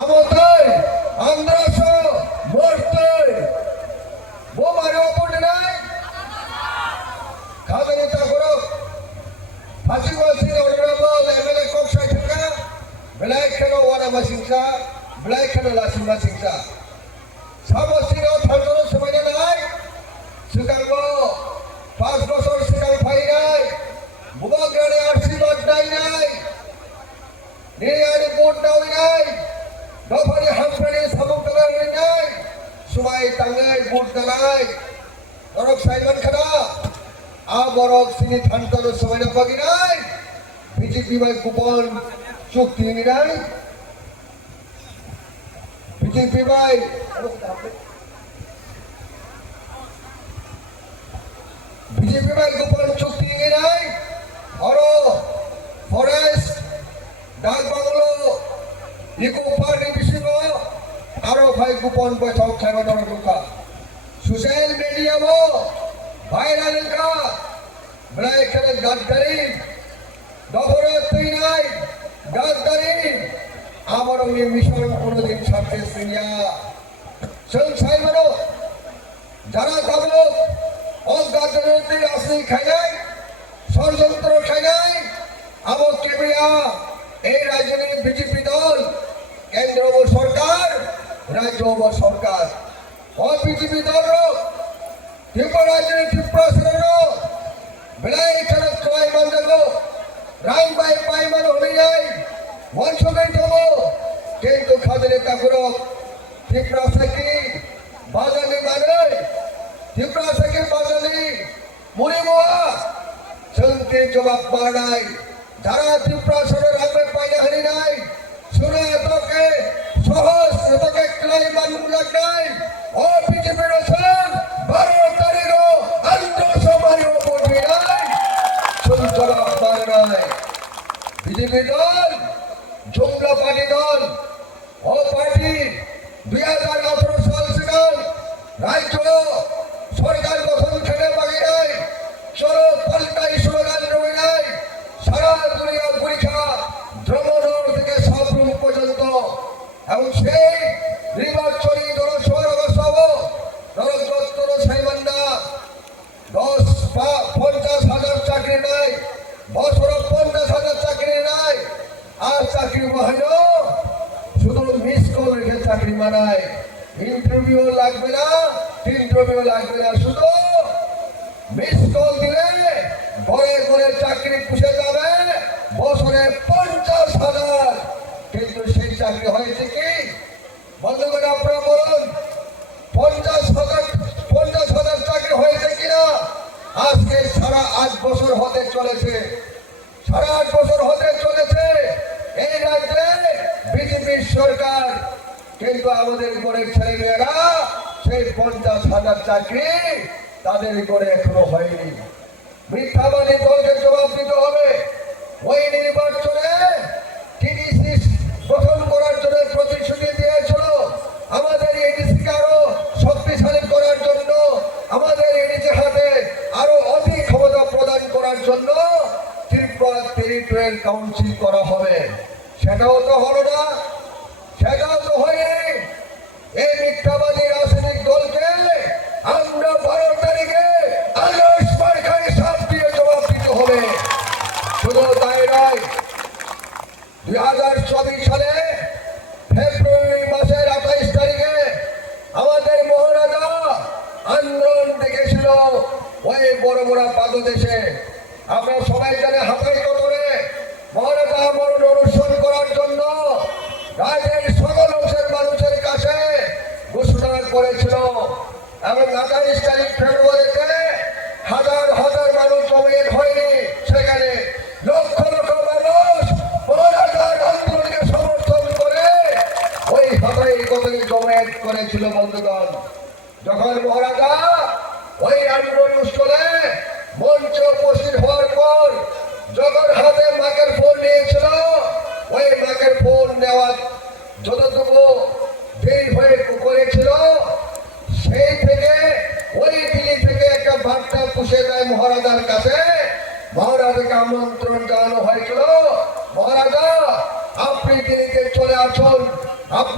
Amotai, Andraso, Mortai, Bomari Opunai, Kadanita Guru, Pasiwasi Honorable MLA Kokshaika, Black Kano Warama Singsa, Black Kano Lasima Singsa. Samosino Thardoro Sumanai, Sukango, Pasbosor Sikal Painai, Bubagari Arsilot Dainai, Niyari Put Dawinai. Nobody Humphrey Samukai, Sumai Tangai, Budalai, Borok Simon Kada, Aborok Sinit Hunter, Savana Paginai, BJP by Kupon, Chuk Tinginai, BJP by BJP by Kupon, Chuk Tinginai, Oro, Forest, Dark Bangalo, Eco Party Bishino, Aro Pai Kupon Batok Kamadoka, Social Media, Vairalika, Black and Gadari, Dobora Tinai, Gadari, Amaroni Mission Urudim Success India, Sun Simano, Jara Tabo, all Gadari Asli Kanai, Sarjantro Kanai, Amo Kibia, A Rajani BJP Dol. কেন্দ্র ও সরকার রাজ্য ও সরকার অবিজেপি দল ত্রিপুরাজের ত্রিপুরাসনের বেলাই খারাপ চলাই বান্ধাগো রাই by পাইমান হয়ে যায় মনসুকাই দেব কিন্তু খাদের কাকুর ত্রিপুরা থেকে বাজালি মানে ত্রিপুরা থেকে বাজালি মুড়ি মোয়া শুনতে জবাব বাড়াই যারা ত্রিপুরা সরের হাতে পাইনা হারি নাই শুনে তোকে সহজ তোকে ক্লাই মানুষ লাগাই ও বিজেপি রসন 12 তারিখ আন্তঃসভায় উপস্থিত নাই শুধু জবাব বাড়াই বিজেপি দল জুমলা পার্টি দল ও পার্টি 2018 সাল থেকে রাজ্য সরকার গঠন থেকে বাকি নাই চলো পাল্টাই স্লোগান রয়ে নাই সারা দুনিয়ার পরীক্ষা ভ্রমণ থেকে সাবরুম পর্যন্ত এবং সেই নির্বাচনী দলসভা দলদত্তর সাইমান্ডা 50,000 চাকরি নাই বছর 50,000 চাকরি নাই আর চাকরি হয় শুধু মিস কল রেখে চাকরি মানায় ইন্টারভিউ লাগবে না শুধু মিস কল দিলে ঘরে ঘরে চাকরি পুষে যাবে বছরে 50,000 কিন্তু সেই চাকরি হয়েছে কি বন্ধুগণ আপনারা বলুন 50,000 চাকরি হয়েছে কিনা আজকে সারা 8 বছর হতে চলেছে এই রাজ্যে বিজেপি সরকার কিন্তু আমাদের গরিব ছেলেমেয়েরা সেই 50,000 চাকরি তাদের করে এখনো হয়নি মিথ্যাবাদী দলকে জবাব দিতে হবে ওই নির্বাচনে টিডিসি গঠন করার জন্য প্রতিশ্রুতি দিয়েছিল আমাদের এডিসিকে আরো শক্তিশালী করার জন্য আমাদের এডিসি হাতে আরো অধিক ক্ষমতা প্রদান করার জন্য ত্রিপুরা টেরিটোরিয়াল কাউন্সিল করা হবে সেটাও তো হলো না সেটাও তো হয়নি এই মিথ্যাবাদী রাজনৈতিক দলকে আমরা 12 তারিখে হবে শুধু তাই নয় 2024 সালে ফেব্রুয়ারি মাসের 28 তারিখে আমাদের মহারাজা আন্দোলন ডেকেছিল ওই বড় বড় পাদদেশে আমরা সবাই জানে হাতাই করে মহারাজা আমরণ অনুষ্ঠান করার জন্য রাজ্যের সকল অংশের মানুষের কাছে ঘোষণা করেছিল এবং 28 তারিখ ফেব্রুয়ারিতে হাজার হাজার মানুষ জমিয়ে হয়নি সেখানে লক্ষ লক্ষ মানুষ মহারাজার আন্দোলনকে সমর্থন করে ওই হাতাই কতদিন জমায়েত করেছিল বন্ধুগণ যখন মহারাজা ওই আন্দোলন স্থলে মঞ্চে উপস্থিত হওয়ার পর যখন হাতে মাইকের ফোন নিয়েছিল ওই মাইকের ফোন নেওয়ার যতটুকু দেরি হয়ে করেছিল সেই থেকে ওই দিল্লি থেকে একটা বার্তা পুষে দেয় মহারাজার কাছে মহারাজাকে আমন্ত্রণ জানানো হয়েছিল মহারাজা আপনি দিল্লিতে চলে আসুন আপনি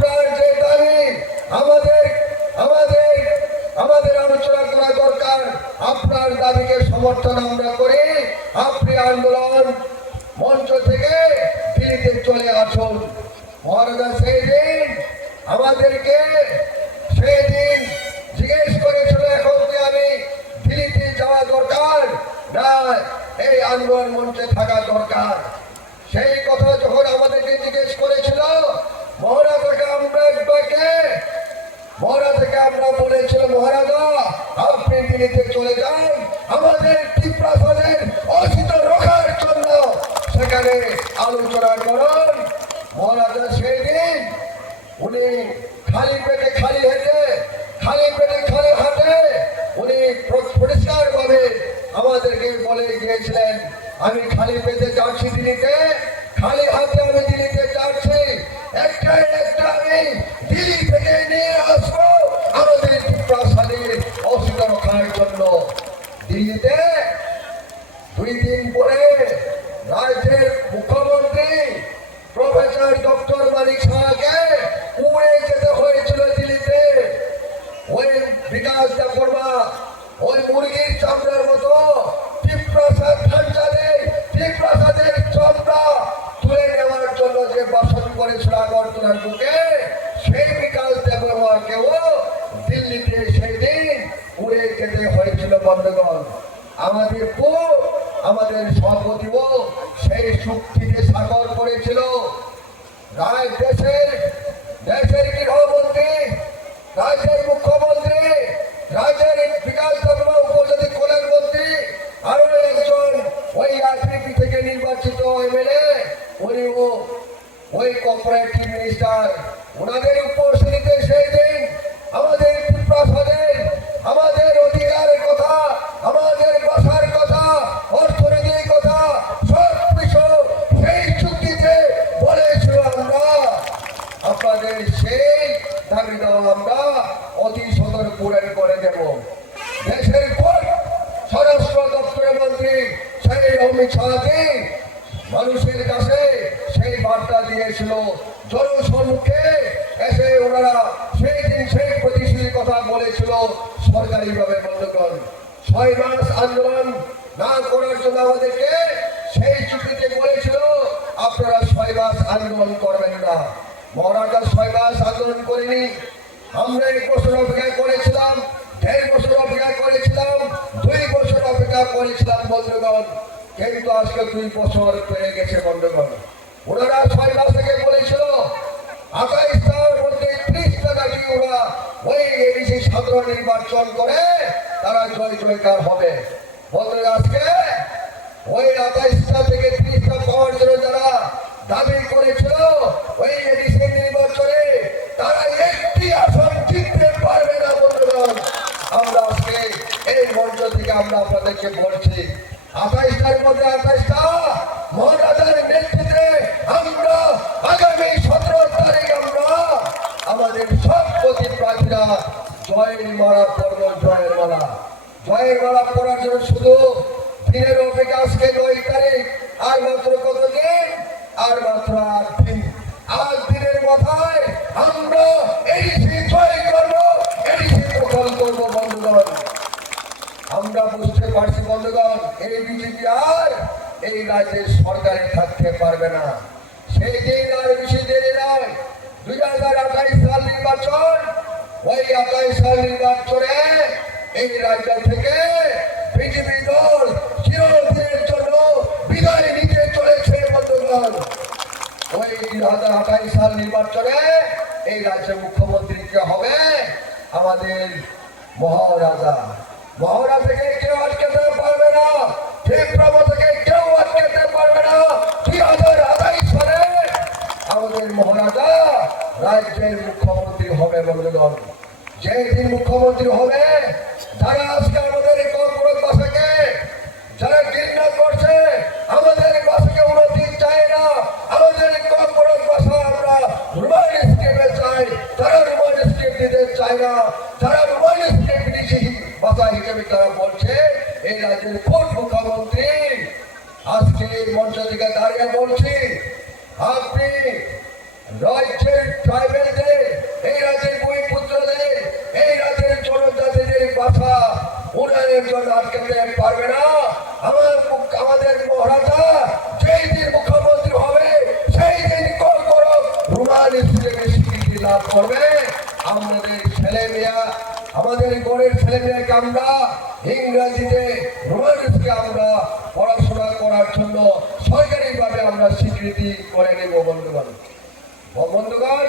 সেই দিন আমাদেরকে সেই দিন জিজ্ঞেস করেছিল এখন কি আমি দিল্লিতে যাওয়া দরকার না এই আন্দোলন মঞ্চে থাকা দরকার। সেই কথা যখন আমাদেরকে জিজ্ঞেস করেছিল মহারাজাকে আমরা বলেছিল মহারাজা আপনি দিল্লিতে চলে যান আমাদের ত্রিপ্রাসাদের অস্তিত্ব রক্ষার জন্য সেখানে আলোচনা করুন। মহারাজা সেই দিন উনি খালি পেটে খালি হাতে উনি পরিষ্কার ভাবে আমাদেরকে বলে গিয়েছিলেন আমি খালি পেটে যাচ্ছি দিল্লিতে, খালি হাতে আমি দিল্লিতে যাচ্ছি, একটা আমি দিল্লি থেকে নিয়ে আসবো আমাদের প্রাসাদের অস্তিত্ব রক্ষার জন্য। দিল্লিতে 2 দিন পরে রাজ্যের মুখ্যমন্ত্রী প্রফেসর ডক্টর মানিক সাহাকে উড়ে যেতে হয়েছিল দিল্লিতে। ওই বিকাশ দেববর্মা ওই মুরগির চামড়ার মতো ত্রিপ্রাসাদের চামড়া তুলে নেওয়ার জন্য যে বাসন করেছিল আগরতলার বুকে সেই বিকাশ দেববর্মাকেও দিল্লিতে সেই দিন উড়ে যেতে হয়েছিল। বন্ধুগণ আমাদের সভাপতিও সেই চুক্তিতে স্বাক্ষর করেছিল। দেশের গৃহমন্ত্রী, রাজ্যের মুখ্যমন্ত্রী, রাজ্যের বিকাশ দেববর্মা উপজাতি কল্যাণ মন্ত্রী আরো একজন ওই আরপিপি থেকে নির্বাচিত এমএলএ উনিও ওই কোঅপারেটিভ মিনিস্টার ওনাদের উপস্থিতিতে সেই দিন আমাদের প্রাসাদের আমাদের অধিকারের কথা, আমাদের বাসার কথা, অর্থনীতির কথা সব কিছু সেই চুক্তিতে বলেছিল। আমরা আপনাদের সেই দাবি দেওয়া আমরা অতি সদর পূরণ করে দেব। দেশের স্বরাষ্ট্র দপ্তরের মন্ত্রী সেই অমিত শাহজি মানুষের কাছে সেই বার্তা দিয়েছিল, জনসম্মুখে এসে ওনারা সেই দিন সেই প্রতিশ্রুতির কথা বলেছিল সরকারিভাবে। বন্ধুগণ 6 মাস আন্দোলন না করার জন্য আমাদেরকে সেই চুক্তিতে বলেছিল আপনারা 6 মাস আন্দোলন করবেন না। মহারাজা 6 মাস আন্দোলন করেনি, আমরা 1 বছর অপেক্ষা করেছিলাম, 1.5 বছর অপেক্ষা করেছিলাম, 2 বছর অপেক্ষা করেছিলাম। বন্ধুগণ কিন্তু আজকে 2 বছর পেয়ে গেছে। বন্ধুগণ ওনারা 6 মাস থেকে বলেছিল 28টার মধ্যে 30টা নাকি ওরা ওই এডিসি সাধারণ নির্বাচন করে তারা জয়কার হবে। বন্ধুরা আজকে ওই 28টা থেকে 30টা পাওয়ার জন্য যারা দাবি করেছিল ওই এডিসি নির্বাচনে তারা একটি আসন জিততে পারবে না। বন্ধুগণ আমরা আজকে এই মঞ্চ থেকে আমরা আপনাদেরকে বলছি 28টার মধ্যে 28টা মহারাজার নেতৃত্বে আমরা আগামী 17 তারিখ আমরা আমাদের সব প্রতিপ্রার্থীরা জয়ের মালা পড়ব। জয়ের মালা পড়ার জন্য শুধু দিনের অপেক্ষা। আজকে 9 তারিখ, আর মাত্র কত দিন? আর মাত্র 8 দিন। 8 দিনের মাথায় আমরা এডিসি জয় করবো, এডিসি দখল করবো। বন্ধুগণ আমরা বুঝতে পারছি বন্ধুগণ এই বিজেপি আর এই রাজ্যের সরকারে থাকতে পারবে না। সেই দিন আর বেশি দেরি নয়, 2028 সাল নির্বাচন। ওই 28 সাল নির্বাচনে এই রাজ্য থেকে বিজেপি দল চিরদিনের জন্য বিদায় নিতে চলেছে। বন্ধুগণ ওই 2028 সাল নির্বাচনে এই রাজ্যের মুখ্যমন্ত্রীকে হবে আমাদের মহারাজাকে কেউ আটকাতে পারবে না, ত্রিপুরাকে কেউ আটকাতে পারবে না। 2028 সালে আমাদের মহারাজা রাজ্যের মুখ্যমন্ত্রী হবে। বন্ধুগণ যেই দিন মুখ্যমন্ত্রী হবে যারা আজকে আমাদের এই কর্পোরেট ভাষাকে যারা ঘৃণা করছে, আমাদের ভাষাকে উন্নতি চায় না, আমাদের কর্পোরেট ভাষা আমরা রুমাল স্ক্রিপ্টে চাই, তারা রুমাল স্ক্রিপ্ট দিতে চায় না, যারা রুমাল স্ক্রিপ্ট ভাষা হিসেবে তারা বলছে। এই রাজ্যের কোন মুখ্যমন্ত্রী আজকে এই মঞ্চ থেকে দাঁড়িয়ে বলছি আপনি রাজ্যের ট্রাইবেলদের, এই রাজ্যের ভূমিপুত্রদের, এই রাজ্যের জনজাতিদের ভাষা উন্নয়নের জন্য আটকাতে পারবে না। আমাদের মহারাজা যেই দিন মুখ্যমন্ত্রী হবে সেই দিন কল করো রুমাল থেকে স্বীকৃতি লাভ করবে, আমাদের ছেলেমেয়া, আমাদের গড়ের ছেলেমেয়াকে আমরা ইংরেজিতে রোমান্সকে আমরা পড়াশোনা করার জন্য সরকারিভাবে আমরা স্বীকৃতি করে নেব। বন্ধুগণ, বন্ধুগণ,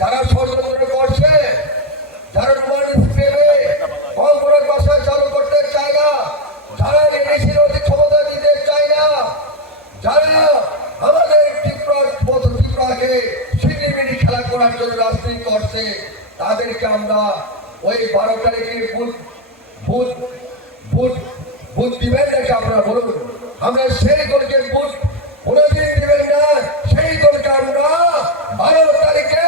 যারা ষড়যন্ত্র করছে, যারা রোমান্স প্রেমে কর্পোরেট ভাষা চালু করতে চায় না, যারা এদেশের অধিক ক্ষমতা দিতে চায় না, যারা আমাদের ত্রিপুরাকে সিনেমিনি খেলা করার জন্য রাজনীতি করছে, তাদেরকে আমরা ওই 12 তারিখে বুথ দিবেন নাকি আপনারা বলুন? আমরা সেই দলকে বুথ কোনোদিন দিবেন না। সেই দলকে আমরা 12 তারিখে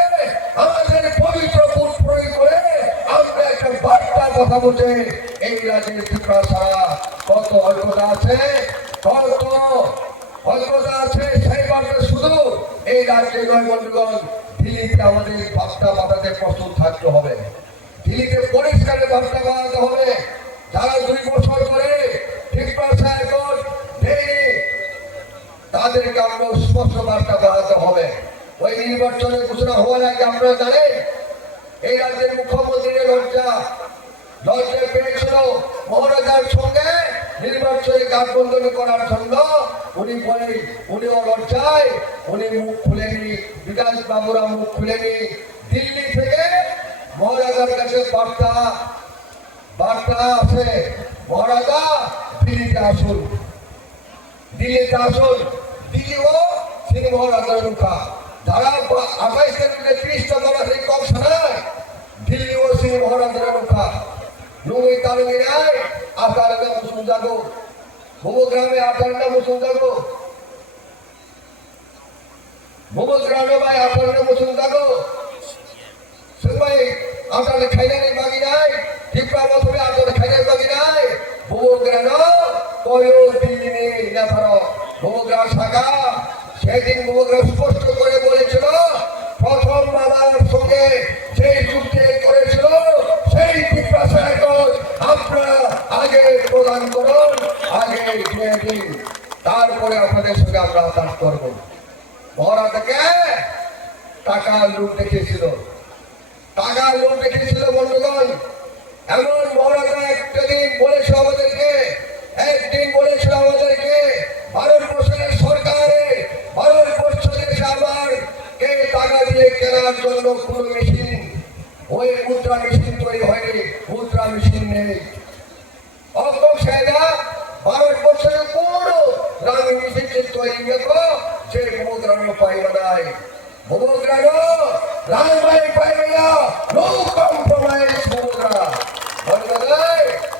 আমাদের পবিত্র বুথ প্রয়োগ করে আমরা একটা বার্তা কথা বলতে, এই রাজ্যের ত্রিপুরা ছাড়া কত ঐক্যতা আছে, কত ঐক্যতা আছে, সেই বার্তা শুধু এই রাজ্যে নয় বন্ধুগণ, দিল্লিতে আমাদের বার্তা পাঠাতে প্রস্তুত থাকতে হবে। দিল্লিতে পরিষ্কারের বার্তা পাঠাতে হবে। যারা 2 বছর ধরে ত্রিপুরা সাইকোট দেয়নি, তাদেরকে আমরা স্পষ্ট বার্তা পাঠাতে হবে। ওই নির্বাচনের ঘোষণা হওয়ার আগে আপনারা জানেন, এই রাজ্যের মুখ্যমন্ত্রীর লজ্জা পেয়েছিল মহারাজার সঙ্গে নির্বাচনে গাঠবন্ধন করার জন্য। উনিও লজ্জায় উনি মুখ খুলেনি, বিকাশ বাবুরা মুখ খুলেনি। দিল্লি থেকে মহারাজার কাছে বার্তা আছে, মহারাজা দিল্লিতে আসুন, দিল্লিতে আসুন। দিল্লিও সিং মহারাজার মুখা, যারা 28 তারিখে 30টা দলের কম শোনায়, দিল্লিও সিং মহারাজার মুখা। লুঙ্গি তালুঙ্গি নাই, আটারটা মুসুম জাগো, ভূমগ্রামে 18টা মুসুম জাগো, ভূমগ্রামে ভাই 18টা মুসুম জাগো। সবাই আপনাদের খাইলে বাকি নাই, ত্রিপুরা মধ্যে আপনাদের খাইলে বাকি নাই। ভূমগ্রাম কয়ও দিল্লি নেই না ধরো ভূমগ্রাম শাখা। সেদিন ভূমগ্রাম স্পষ্ট করে বলেছিল, প্রথম বাবার সঙ্গে যে চুক্তি করেছিল সেই ত্রিপুরা সাইকোট আপনারা আগে প্রদান করুন, আগে দিয়ে দিন, তারপরে আপনাদের সঙ্গে আমরা কাজ করবো। মহারা থেকে টাকা লুট দেখিয়েছিল, টাকা লোক দেখেছিল বন্ধুগণ। এমন মহারাজা একটা দিন বলেছিল আমাদেরকে, একদিন বলেছিল আমাদেরকে, ভারতবর্ষের সরকারে ভারতবর্ষের আমারকে টাকা দিয়ে কেনার জন্য কোন মেশিন, ওই মুদ্রা মেশিন তৈরি হয়নি, মুদ্রা মেশিন নেই। অক্ষম সাহেবা ভারতবর্ষের কোন রাং মেশিন তৈরি দেখো যে মুদ্রা পাইবা নাই, ভূমগ্রাম রাজবাড়ি পাইবে না, নো কম্প্রোমাইজ ভূমগ্রাম। বলবে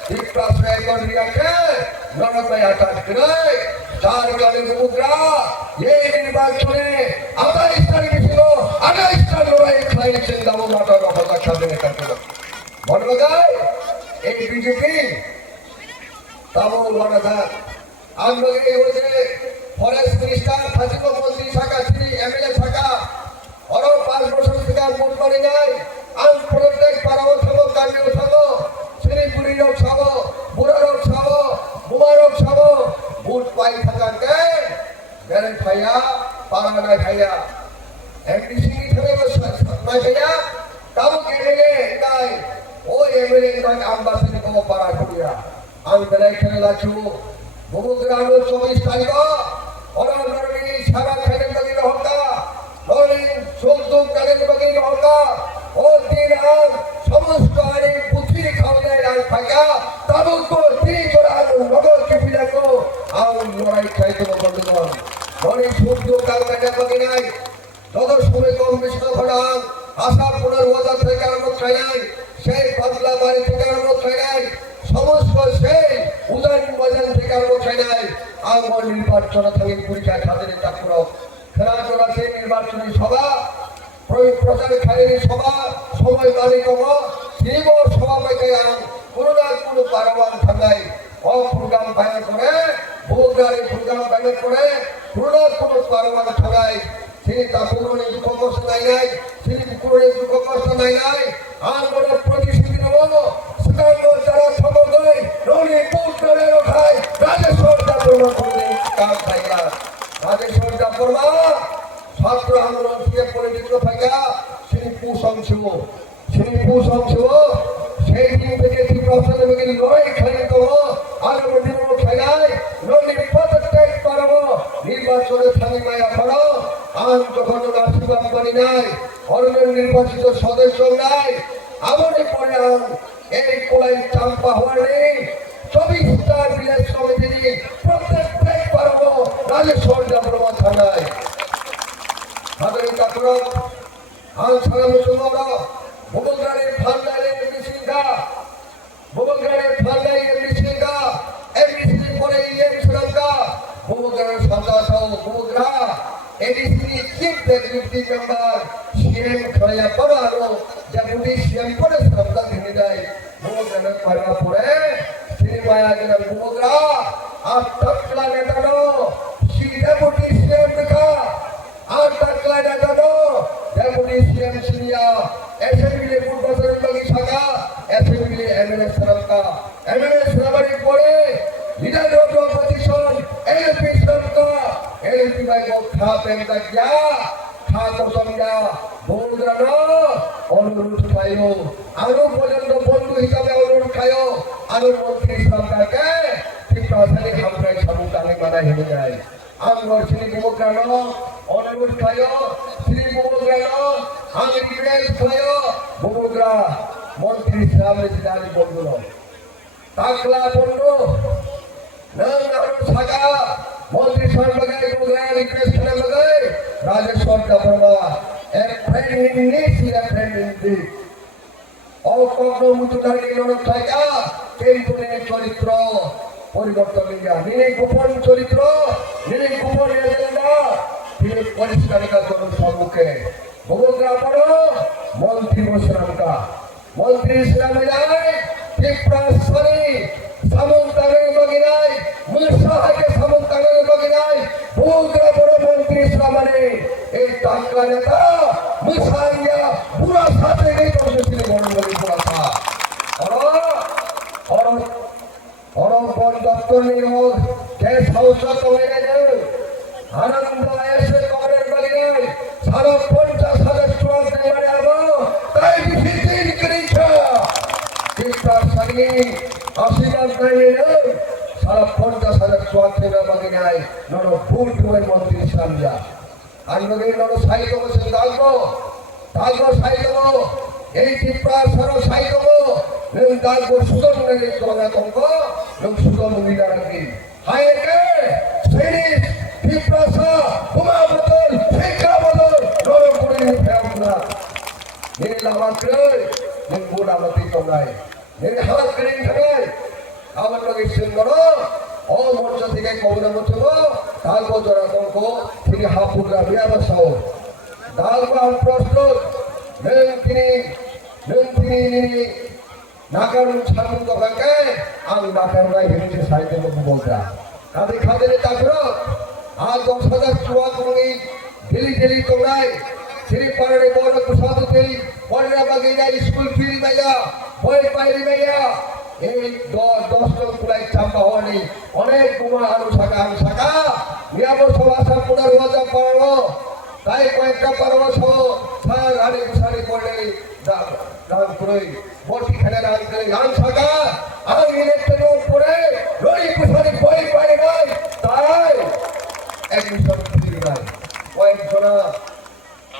ত্রিপুরা সাইকোট রিয়াকে নরমাই আটাক করে চার গালে ভূমগ্রাম এই নির্বাচনে 28 তারিখে ছিল, 28টা লড়াই খাইছেন দামো মাতা কথা সামনে কাটল। বলবে এই বিজেপি দামো মাতা আমরা এই হচ্ছে ফরেস্ট মিনিস্টার, খাদ্য মন্ত্রী শাখা, শ্রী এমএলএ শাখা, আরো 5 বছর থেকে ভোট করে নাই। আম প্রত্যেক পাড়াও থাকো, গাড়িও থাকো, শ্রীপুরি লোক ছাবো, বুড়া লোক ছাবো, মুবারক ছাবো, ভোট পাই থাকাকে গ্যারেন্ট ভাইয়া পাড়া নাই ভাইয়া এমডিসি থেকে নাই ভাইয়া তাও কেটে নাই। ওই এমএলএ নাই আমবাসী কো পাড়া করিয়া আমি বেলায় খেলে লাগছু। ভূমগ্রাম 24 তারিখ অনবরণী সারা খেলে লাগি রহকা, নলিন সুলতুন কালের বাকি রহকা, ও দিন আর সমস্ত আরে পুথি খাওয়ায় রাত ফাঁকা, তাবুকো তিন জোড়া নগর কি পিলাকো আউ লড়াই খাইতে বন্ধুগণ। নলিন সুলতুন কালের বাকি নাই, যত সময় কম বেশি ঘটান আসার পুনর্বাজার থেকে আরম্ভ খাই নাই, সেই বদলা বাড়ি থেকে আরম্ভ খাই নাই, সমস্ত সেই উদান বাজার থেকে আরম্ভ খাই নাই। আমার নির্বাচন থেকে পরীক্ষা খাদের চাকুর খেলাধুলা সেই নির্বাচনী সভা, প্রচার খালি সভা, সময় মালিক শিব সভা পেতে কোনো না কোনো কারবার থাকায় অপ্রোগ্রাম বাইর করে, ভোগারে প্রোগ্রাম বাইর করে, কোনো না কোনো কারবার থাকায় তিনি তা পুরোনো দুঃখ কষ্ট নাই নাই, তিনি পুরোনো দুঃখ কষ্ট নাই নাই। আমরা প্রতিশ্রুতি নেব সিদ্ধান্ত যারা খবর দেয় রনি পুত্রে রখায় রাজেশ্বর দাপরমা করে কাজ খাইয়া রাজেশ্বর দাপরমা ছাত্র আন্দোলন থেকে পরিচিত থাকা শ্রীপুষ অংশ সেই দিন থেকে ত্রিপুরাকে লড়াই খেলিতম আগামী দিনের খেলায় নদীর প্রত্যেক পারব নির্বাচনে থাকি মায়া করো আন যখন আশীর্বাদ করি নাই অরণ্যের নির্বাচিত সদস্য নাই আমাদের পরে এই কোলাই চাম্পা হওয়ার নেই 24টা বিলেজ সমিতি প্রত্যেক পারব রাজেশ্বর জাফরমা থানায় হাজারি কাকুর আল সালাম সুন্দর ভূমগ্রামের ফান্ডারের মিশিঙ্গা এমডিসি পরে ইএম শ্রীলঙ্কা ভূমগ্রামের সন্তান ভূমগ্রা ADC chief executive member CM খড়াইয়া পড়ানো যেমনি সিএম পরে শ্রদ্ধা ভেঙে যায় ভূমগ্রামের পাড়া পড়ে সিনেমায় গেলেন ভূমগ্রা আর টাকলা নেতানো ডেপুটি সিএম দেখা আর টাকলা নেতানো ডেপুটি সিএম সিনিয়া অ্যাসেম্বলি পূর্বসরের লগি শাখা অ্যাসেম্বলি এমএলএ শ্রীলঙ্কা এমএলএ শ্রীলঙ্কার পরে লিডার অফ দ্য অপোজিশন এলপি শ্রীলঙ্কা এলপি বাই খা পেন্টা গিয়া খা কসঙ্গা ভূমগ্রানো অনুরোধ খাইও আরো পর্যন্ত বন্ধু হিসাবে অনুরোধ খাইও আরো মন্ত্রী শ্রীলঙ্কাকে ত্রিপুরাশালী হামরাই সাবু কানে বানাই হেঁটে যায় আমরা শ্রী ভূমগ্রানো অনুরোধ খাইও শ্রী ভূমগ্রানো আমি বিবেক খাইও ভূমগ্রা মন্ত্রী সামনে জিলানি বন্ধুর টাকলা বন্ধু শাখা মন্ত্রী সর্বগায় ভূমগ্রা রিকোয়েস্ট করে লগাই রাজেশ্বর জাফরমা এক friend in need friend in দিক অকগ্ন মুতুদারি লড়ক থাকা কিন্তু চরিত্র পরিবর্তন নিয়ে গোপন চরিত্র নিয়ে গোপন এজেন্ডা তিনি পরিষ্কারিকা করুন সম্মুখে ভূমগ্রা পড়ো মন্ত্রী শ্রীলঙ্কা মন্ত্রী শ্রীলঙ্কায় ত্রিপুরাশ্বরী সামন্তানের বগিনাই মুসাহাকে সামন্তানের বগিনাই ভূমগ্রা পড়ো মন্ত্রী শ্রীলঙ্কায় এই টাকলা নেতা মুসাহিয়া পুরা সাথে এই কর্মসূচি গঠন করে পুরা বন দপ্তর নিয়োগ গ্যাস হাউস তৈরি আনন্দ এসে করের বাগিয়ে সারা 50,000 স্টক নিয়ে যাবো তাই বিফিতিন করেছে ত্রিপুরার সারি আশীর্বাদ নিয়ে সারা 50,000 স্টক নিয়ে বাগিয়ে নর ভুল হয়ে মন্ত্রী সামজা আনন্দে নর সাইতো বসে দাগো সাইতো এই ত্রিপুরার সারা সাইতো দাগো সুদম নেই তোমার তঙ্ক লোক সুদম নিদারাকি হায়কে সেনিস ত্রিপুরা তোমা বদল শিক্ষা বদল নর করে ফেরা নীলামাত্রে নিগুণামতি তোমরাই নির্হাত করে থাকাই আমার লগে সুন্দর ও মঞ্চ থেকে কবরে মতব দাগো জরা তঙ্ক তিনি হাপুরা বিয়াবসাও দাগো প্রস্তুত তিনি নাকারুন ছাড়ুন দোকানকে আমি নাকারুনাই ভেঙেছে সাইকেল বলতা তাদের খাদের তারপর আর 10,000 চুয়া তুমি ডেলি তোমরাই শ্রী পাড়ে বড় প্রসাদতে পড়া বাগে যাই স্কুল ফি মাইয়া বই পাইরি মাইয়া এই 10 জন পুরাই চাপা হওয়ানি অনেক কুমার আলু শাখা নিয়াবর সভা পুনর ওয়াজা পারো তাই কয়েকটা পরামর্শ সার আরে সারি পড়ে দান করে বটি খেলে দান করে গান শাখা আর ইলেকট্রন পড়ে লড়ি কুসারি বই পারে নাই তাই এডমিশন ফ্রি নাই কয়েকজন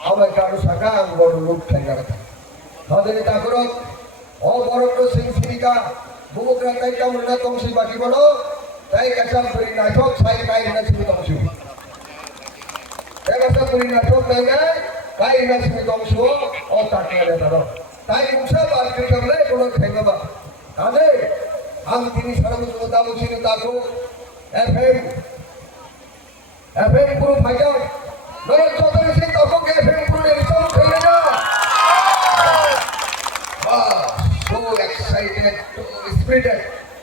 আমার কারো শাখা বড় লোক ঠেঙ্গা রাখা তাদের তারপর অবরণ্য সিংসিকা ভূমগ্রা তাই কেমন না তংশি বাকি বলো তাই কাঁচাম করি না সব সাই কাই না ছিল তংশি একটা করি না সব নাই না কাই না ছিল তংশ ও তাকে দাঁড়ো তাই মুসা বাদ করে করলে কোনো ঠেঙ্গা বা তাদের আমি তিনি সারা বছর দাম ছিল তাকে এফএম পুরো ফাইটার নরেন চৌধুরী সিং তখন এফএম পুরো এক্সাম খেলে না so excited so spirited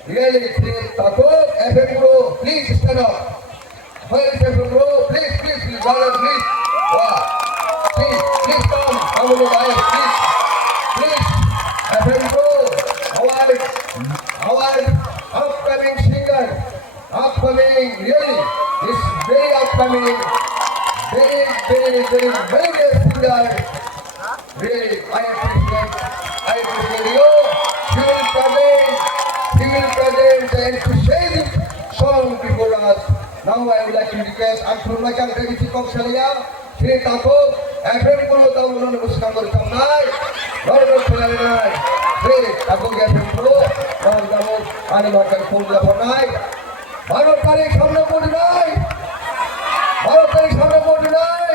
really please tako FM bro please stand up where is FM bro please brother please wow please come on the guys please FM bro our upcoming singer upcoming really is very upcoming very very singer. Really, I appreciate you. He will present and to say this song before us. Now I would like to request Akhulullah Khan Kagiti Koksalia, Sri Tako, FM Puro Tamunan Muskangor Kamnai, Lord Kulanai, Sri Tako FM Puro, Lord Tamu, Animakan Pumla Ponai, Mano Tarik Hamna Podinai, Mano Tarik Hamna Podinai.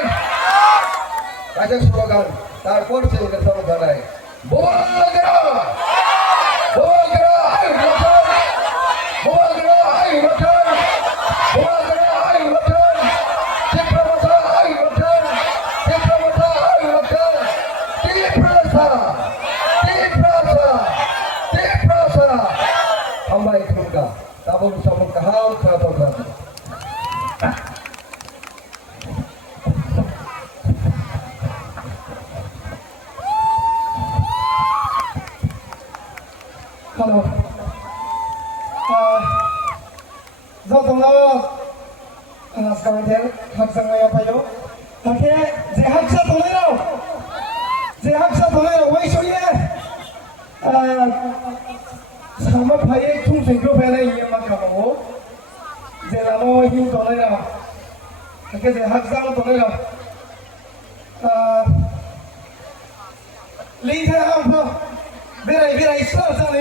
That's a slogan. তারপর সে ওদের সঙ্গে জানায় বোয়াগরা বোয়াগরা আই রতন বোয়াগরা আই রতন বোয়াগরা আই রতন চিত্রমতা আই রতন চিত্রমতা আই রতন তীব্রতা আমরা এখানকার তাবল সবক হাও খাতম রাখি Hello. Zotongno sekarang haksan maya payo. Tapi je haksa tolero. Je haksa tolero wai soye. Sama paye tung sengro pele iya makamo. Je lamo hiu tolero. Tapi je haksa tolero. Lihat apa? Berai islam